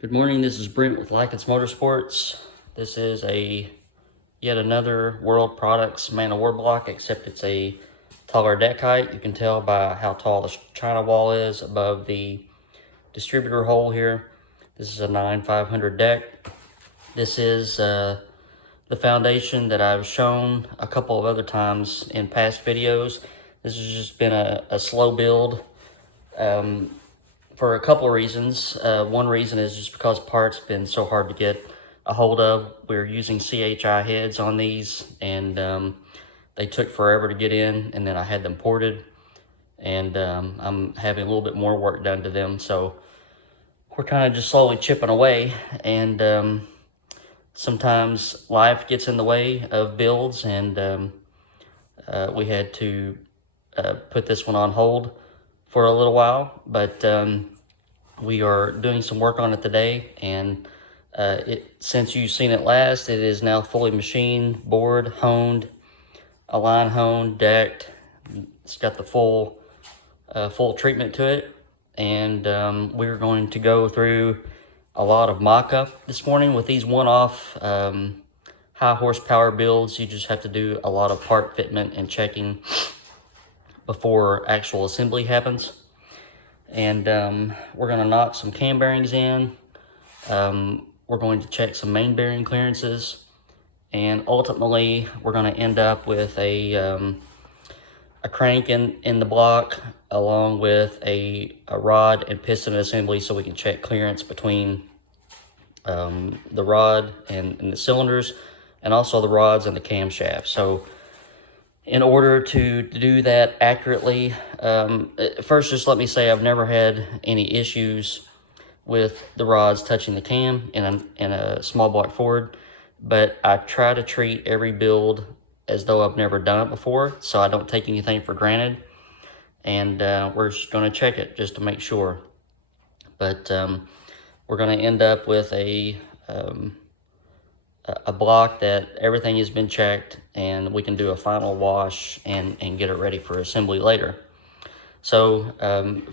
Good morning, this is Brent with Lykins Motorsports. This is yet another World Products man of war block, except it's a taller deck height. You can tell by how tall the China wall is above the distributor hole here. This is a 9/500 deck. This is the foundation that I've shown a couple of other times in past videos. This has just been a slow build. For a couple of reasons. One reason is just because parts have been so hard to get a hold of. We're using CHI heads on these, and they took forever to get in, and then I had them ported, and I'm having a little bit more work done to them, so we're kind of just slowly chipping away, and sometimes life gets in the way of builds, and we had to put this one on hold for a little while, but we are doing some work on it today, and since you've seen it last, it is now fully machined, bored, honed, align honed, decked. It's got the full treatment to it, and we're going to go through a lot of mock-up this morning. With these one-off high horsepower builds, you just have to do a lot of part fitment and checking before actual assembly happens. And we're going to knock some cam bearings in. We're going to check some main bearing clearances, and ultimately we're going to end up with a crank in the block, along with a rod and piston assembly, so we can check clearance between the rod and the cylinders, and also the rods and the camshaft. So in order to do that accurately, first just let me say I've never had any issues with the rods touching the cam in a small block Ford, but I try to treat every build as though I've never done it before, so I don't take anything for granted, and we're just going to check it just to make sure. But we're going to end up with a block that everything has been checked, and we can do a final wash and get it ready for assembly later. So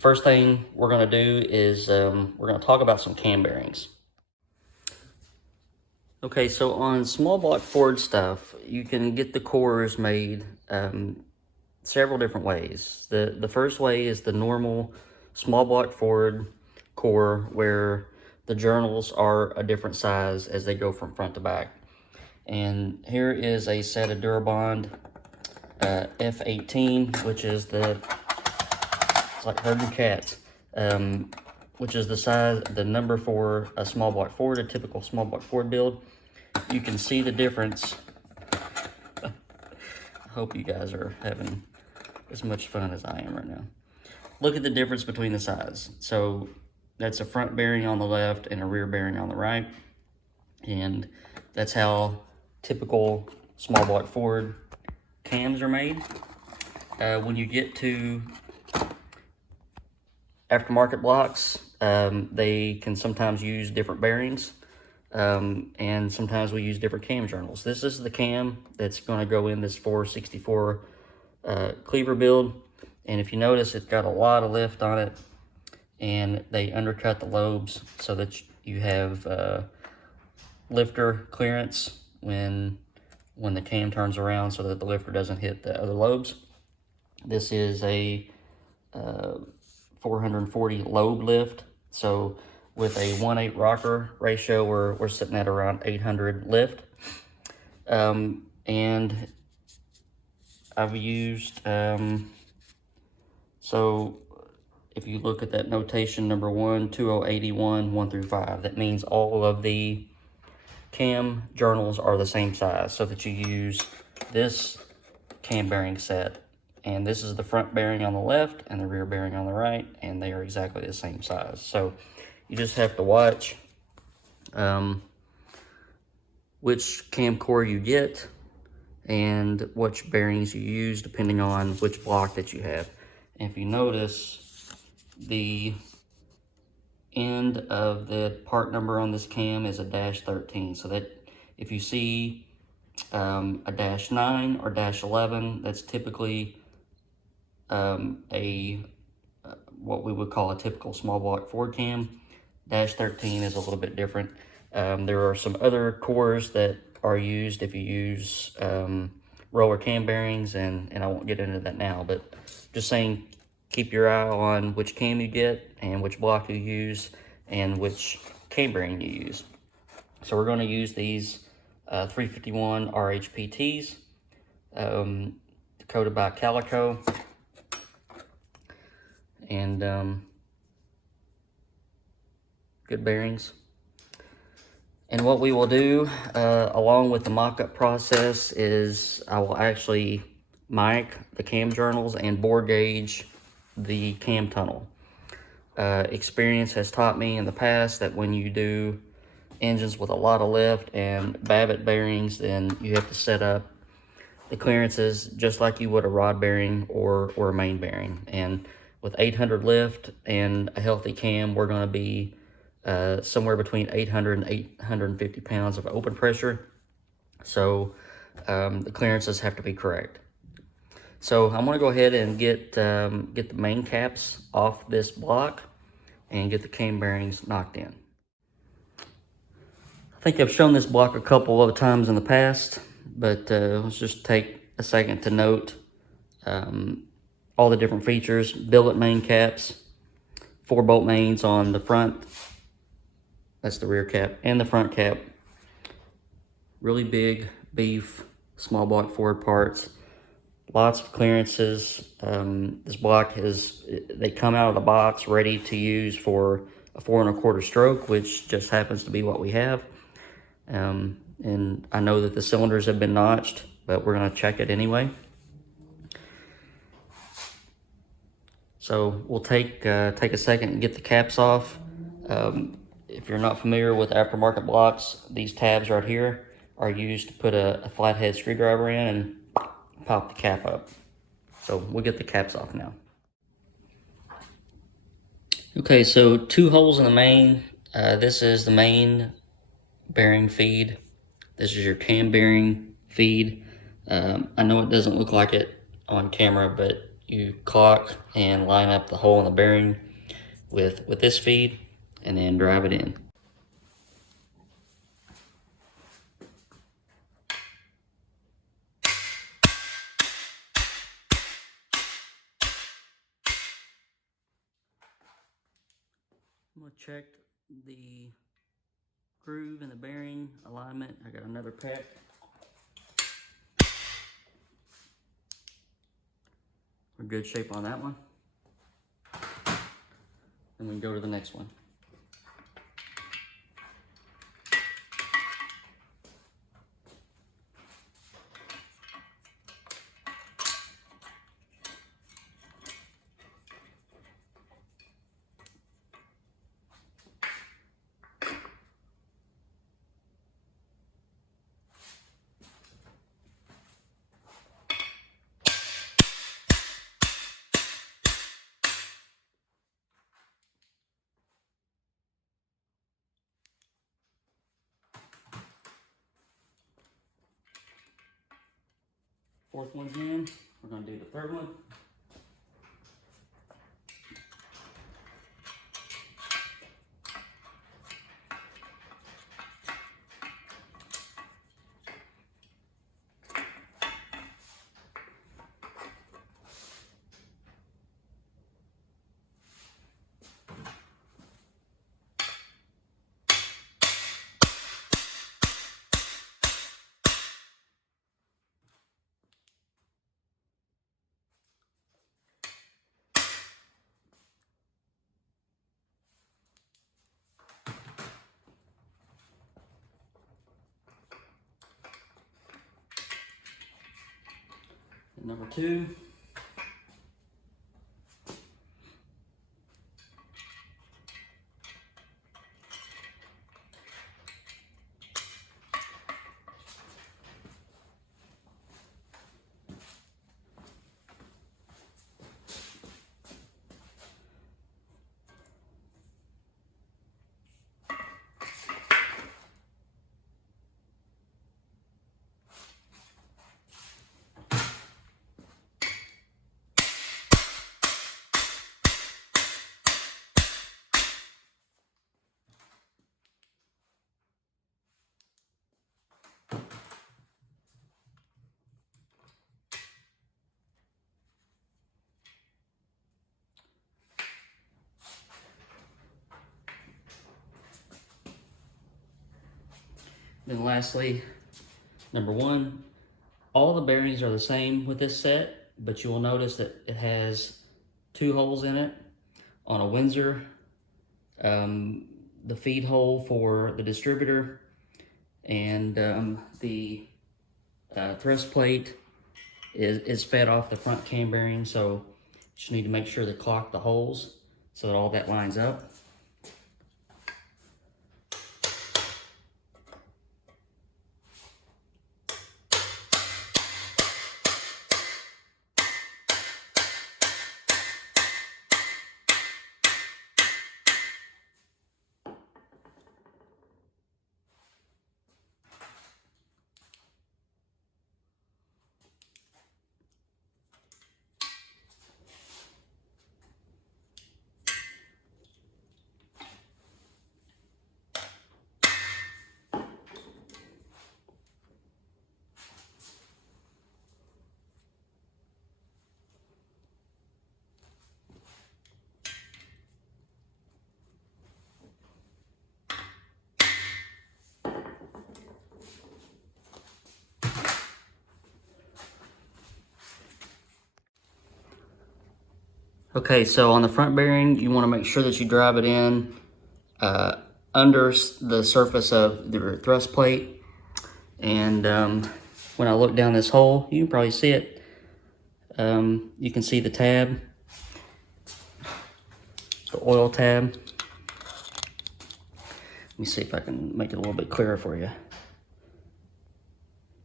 first thing we're going to do is we're going to talk about some cam bearings. Okay, so on small block Ford stuff, you can get the cores made several different ways. The first way is the normal small block Ford core, where the journals are a different size as they go from front to back. And here is a set of Durabond F18, which is it's like herding cats, which is the number for a small block Ford, a typical small block Ford build. You can see the difference. I hope you guys are having as much fun as I am right now. Look at the difference between the size. So that's a front bearing on the left and a rear bearing on the right. And that's how typical small block Ford cams are made. When you get to aftermarket blocks, they can sometimes use different bearings, and sometimes we use different cam journals. This is the cam that's going to go in this 464 Clevor build, and if you notice, it's got a lot of lift on it, and they undercut the lobes so that you have lifter clearance when the cam turns around, so that the lifter doesn't hit the other lobes. This is a 440 lobe lift, so with a 1/8 rocker ratio, we're sitting at around 800 lift. And I've used so if you look at that notation, number 1, 2081, 1 through 5, that means all of the cam journals are the same size, so that you use this cam bearing set, and this is the front bearing on the left and the rear bearing on the right, and they are exactly the same size. So you just have to watch which cam core you get and which bearings you use, depending on which block that you have. And if you notice, the end of the part number on this cam is a -13, so that if you see a -9 or -11, that's typically what we would call a typical small block Ford cam. Dash 13 is a little bit different. There are some other cores that are used if you use roller cam bearings, and I won't get into that now, but just saying, keep your eye on which cam you get and which block you use and which cam bearing you use. So we're going to use these 351 RHPTs, coated by Calico, and good bearings. And what we will do, along with the mock-up process, is I will actually mic the cam journals and bore gauge the cam tunnel. Experience has taught me in the past that when you do engines with a lot of lift and Babbitt bearings, then you have to set up the clearances just like you would a rod bearing or a main bearing. And with 800 lift and a healthy cam, we're going to be somewhere between 800 and 850 pounds of open pressure. So the clearances have to be correct. So I'm going to go ahead and get the main caps off this block and get the cam bearings knocked in. I think I've shown this block a couple of times in the past, but let's just take a second to note all the different features. Billet main caps, 4 bolt mains on the front, that's the rear cap, and the front cap. Really big beef small block forward parts, lots of clearances. This block they come out of the box ready to use for a 4 1/4 stroke, which just happens to be what we have. And I know that the cylinders have been notched, but we're going to check it anyway. So we'll take a second and get the caps off. If you're not familiar with aftermarket blocks, these tabs right here are used to put a flathead screwdriver in and pop the cap up. So we'll get the caps off now. Okay, so 2 holes in the main. This is the main bearing feed. This is your cam bearing feed. I know it doesn't look like it on camera, but you caulk and line up the hole in the bearing with this feed and then drive it in. I'm going to check the groove and the bearing alignment. I got another peck. We're in good shape on that one. Then we can go to the next one. Fourth one's in. We're going to do the third one. And number 2. Then lastly, number one, all the bearings are the same with this set, but you will notice that it has 2 holes in it. On a Windsor, the feed hole for the distributor, and the thrust plate is fed off the front cam bearing, so you just need to make sure to clock the holes so that all that lines up. Okay, so on the front bearing, you want to make sure that you drive it in under the surface of the thrust plate. And when I look down this hole, you can probably see it. You can see the tab, the oil tab. Let me see if I can make it a little bit clearer for you.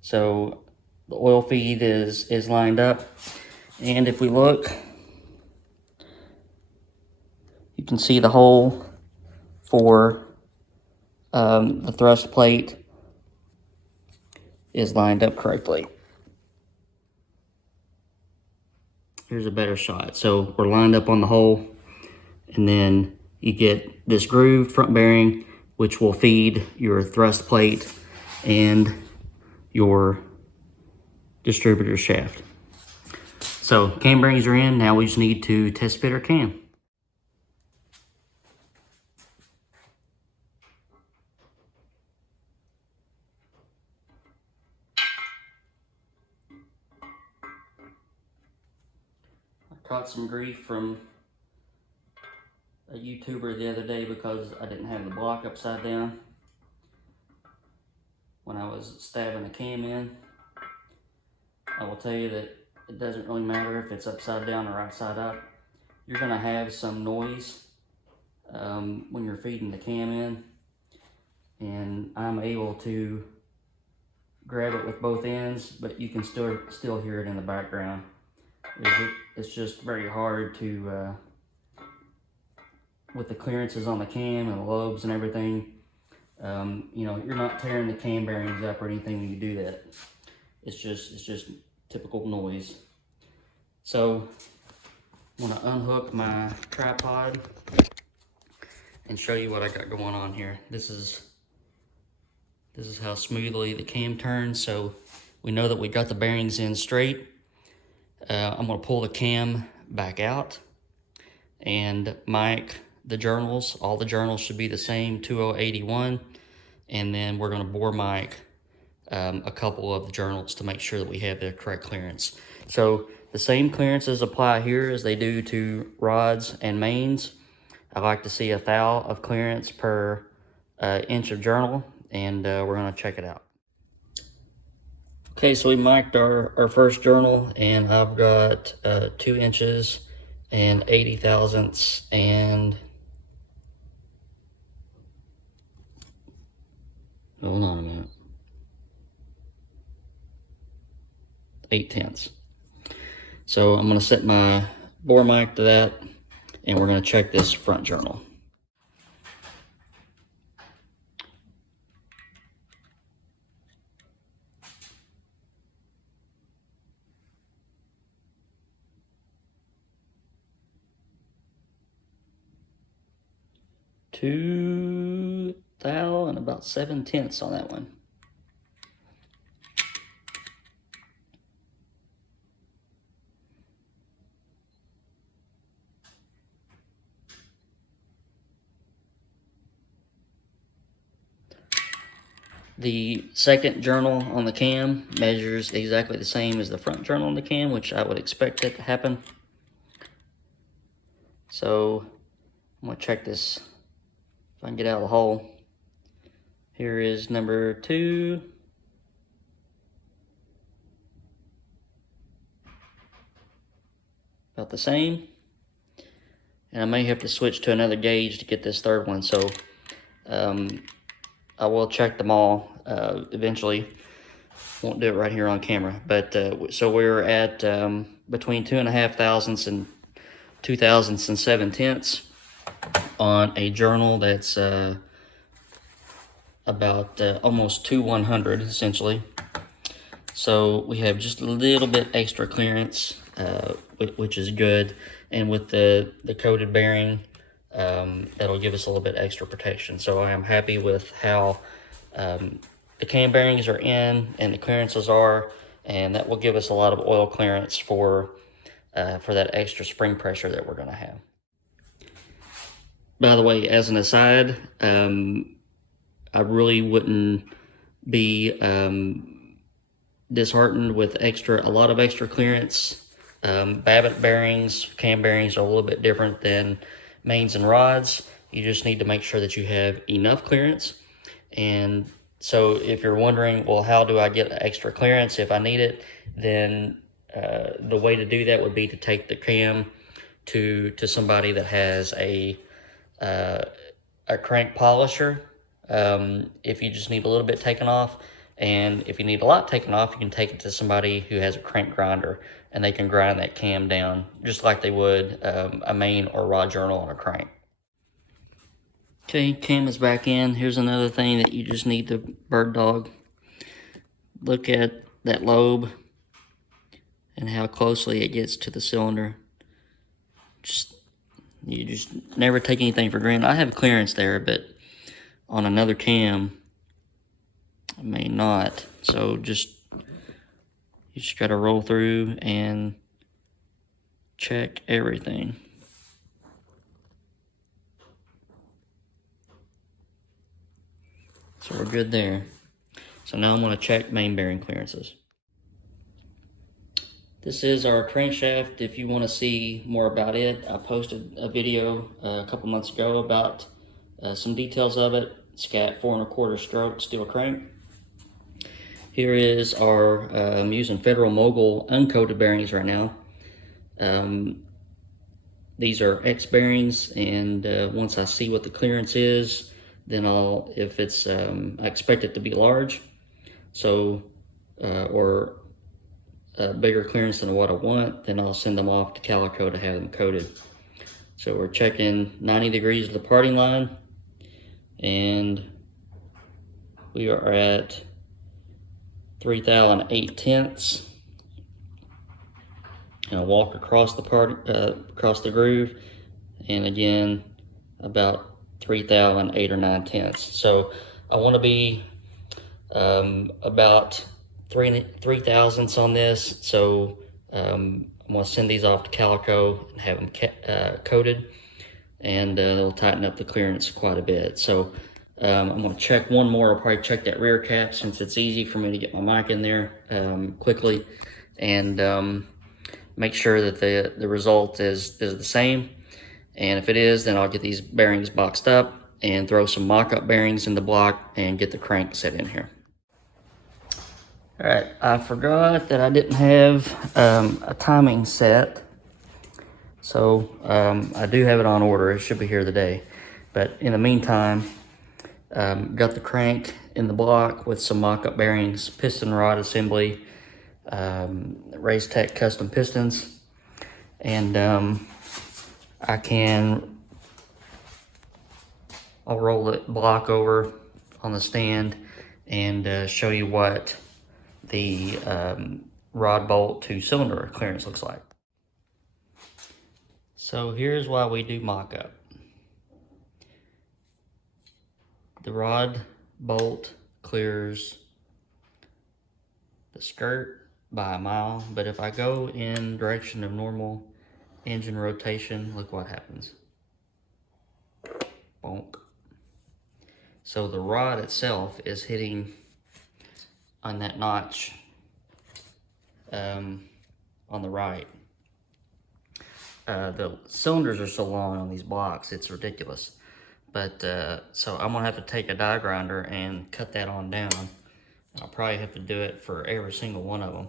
So the oil feed is lined up, and if we look, you can see the hole for the thrust plate is lined up correctly. Here's a better shot. So we're lined up on the hole, and then you get this grooved front bearing, which will feed your thrust plate and your distributor shaft. So cam bearings are in. Now we just need to test fit our cam. I caught some grief from a YouTuber the other day because I didn't have the block upside down when I was stabbing the cam in. I will tell you that it doesn't really matter if it's upside down or right side up. You're going to have some noise when you're feeding the cam in, and I'm able to grab it with both ends, but you can still hear it in the background. It's just very hard to with the clearances on the cam and the lobes and everything. You know, you're not tearing the cam bearings up or anything when you do that. It's just typical noise. So I'm gonna unhook my tripod and show you what I got going on here. This is how smoothly the cam turns. So we know that we got the bearings in straight. I'm gonna pull the cam back out and mic the journals. All the journals should be the same, 2081. And then we're gonna bore mic a couple of the journals to make sure that we have the correct clearance. So the same clearances apply here as they do to rods and mains. I like to see 1 thou of clearance per inch of journal, and we're gonna check it out. Okay, so we mic'd our first journal, and I've got 2 inches and 80 thousandths and hold on a minute, 8/10. So I'm gonna set my bore mic to that, and we're gonna check this front journal. Two thou and about 7/10 on that one. The second journal on the cam measures exactly the same as the front journal on the cam, which I would expect it to happen. So I'm gonna check this if I can get out of the hole. Here is number 2. About the same. And I may have to switch to another gauge to get this third one. So I will check them all eventually. Won't do it right here on camera. But so we're at between 2.5 thousandths and 2 thousandths and 7 tenths on a journal that's about almost 2/100 essentially. So we have just a little bit extra clearance, which is good. And with the coated bearing, that'll give us a little bit extra protection. So I am happy with how the cam bearings are in and the clearances are, and that will give us a lot of oil clearance for that extra spring pressure that we're going to have. By the way, as an aside, I really wouldn't be disheartened with a lot of extra clearance. Babbitt bearings, cam bearings are a little bit different than mains and rods. You just need to make sure that you have enough clearance. And so if you're wondering, well, how do I get extra clearance if I need it, then the way to do that would be to take the cam to somebody that has a crank polisher. If you just need a little bit taken off, and if you need a lot taken off, you can take it to somebody who has a crank grinder, and they can grind that cam down just like they would a main or rod journal on a crank. Okay, cam is back in. Here's another thing that you just need to bird dog. Look at that lobe and how closely it gets to the cylinder. You just never take anything for granted. I have clearance there, but on another cam, I may not. So you just gotta roll through and check everything. So we're good there. So now I'm gonna check main bearing clearances. This is our crankshaft. If you want to see more about it, I posted a video a couple months ago about some details of it. It's got 4 1/4 stroke steel crank. Here is our, I'm using Federal Mogul uncoated bearings right now. These are X bearings, and once I see what the clearance is, then if it's, I expect it to be large, so, or bigger clearance than what I want, then I'll send them off to Calico to have them coated. So we're checking 90 degrees of the parting line, and we are at 3 thou and 8 tenths. And I'll walk across the groove, and again about 3 thou and 8 or 9 tenths. So I want to be about 3 thousandths on this. So I'm going to send these off to Calico and have them coated, and they'll tighten up the clearance quite a bit. So I'm going to check one more. I'll probably check that rear cap, since it's easy for me to get my mic in there quickly, and make sure that the result is the same. And if it is, then I'll get these bearings boxed up and throw some mock-up bearings in the block and get the crank set in here. All right, I forgot that I didn't have a timing set, so I do have it on order. It should be here today, but in the meantime, got the crank in the block with some mock-up bearings, piston rod assembly, Race Tech custom pistons, and I'll roll the block over on the stand and show you what the rod bolt to cylinder clearance looks like. So here's why we do mock-up. The rod bolt clears the skirt by a mile, but if I go in direction of normal engine rotation, look what happens. Bonk. So the rod itself is hitting on that notch on the right. The cylinders are so long on these blocks, it's ridiculous. But so I'm gonna have to take a die grinder and cut that on down. I'll probably have to do it for every single one of them,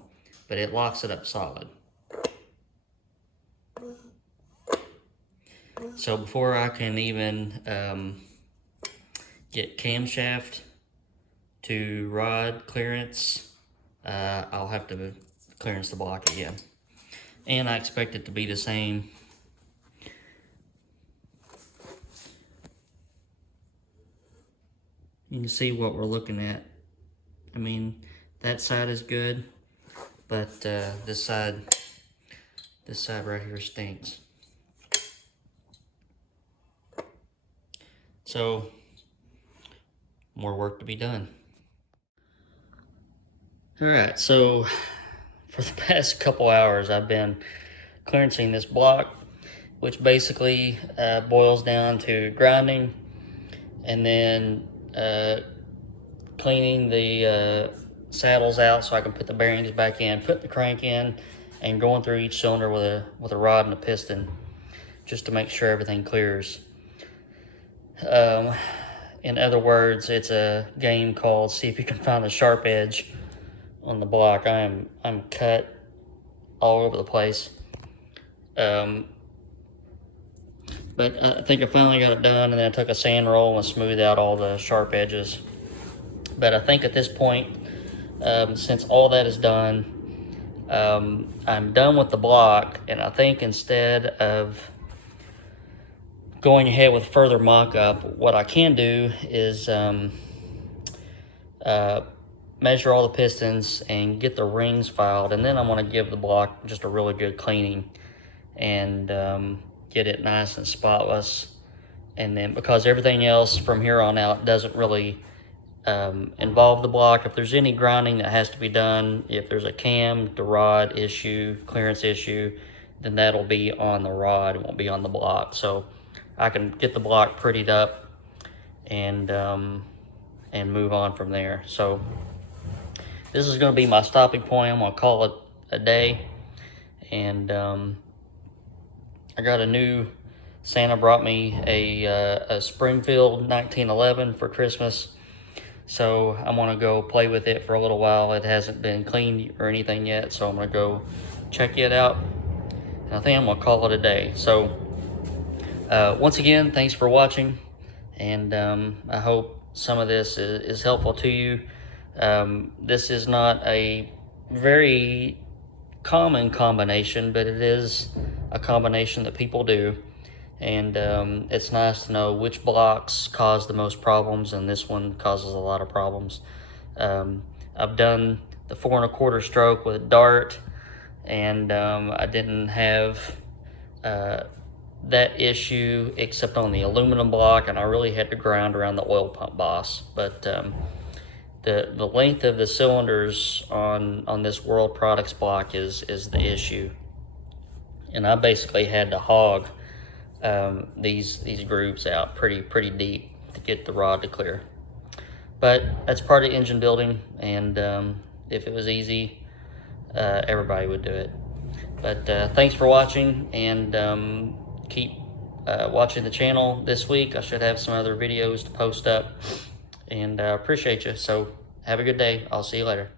but it locks it up solid. So before I can even get camshaft to rod clearance, I'll have to clearance the block again. And I expect it to be the same. You can see what we're looking at. I mean, that side is good, but this side right here stinks. So, more work to be done. Alright, so for the past couple hours I've been clearancing this block, which basically boils down to grinding and then cleaning the saddles out so I can put the bearings back in, put the crank in, and going through each cylinder with a rod and a piston just to make sure everything clears. In other words, it's a game called see if you can find the sharp edge on the block. I'm cut all over the place. But I think I finally got it done, and then I took a sand roll and smoothed out all the sharp edges. But I think at this point, since all that is done, I'm done with the block, and I think instead of going ahead with further mock-up, what I can do is measure all the pistons and get the rings filed, and then I'm going to give the block just a really good cleaning and get it nice and spotless. And then, because everything else from here on out doesn't really involve the block, if there's any grinding that has to be done, if there's a cam to rod issue, clearance issue, then that'll be on the rod, it won't be on the block. So I can get the block prettied up and move on from there. So this is going to be my stopping point. I'm going to call it a day. And I got a new, Santa brought me a Springfield 1911 for Christmas. So I'm going to go play with it for a little while. It hasn't been cleaned or anything yet, so I'm going to go check it out. And I think I'm going to call it a day. So once again, thanks for watching, and I hope some of this is helpful to you. This is not a very common combination, but it is a combination that people do, and it's nice to know which blocks cause the most problems, and this one causes a lot of problems. I've done the 4 1/4 stroke with a dart, and I didn't have that issue except on the aluminum block, and I really had to grind around the oil pump boss. But the length of the cylinders on this World Products block is the issue, and I basically had to hog these grooves out pretty deep to get the rod to clear. But that's part of engine building, and if it was easy, everybody would do it. But thanks for watching, and keep watching the channel this week. I should have some other videos to post up, and I appreciate you. So have a good day. I'll see you later.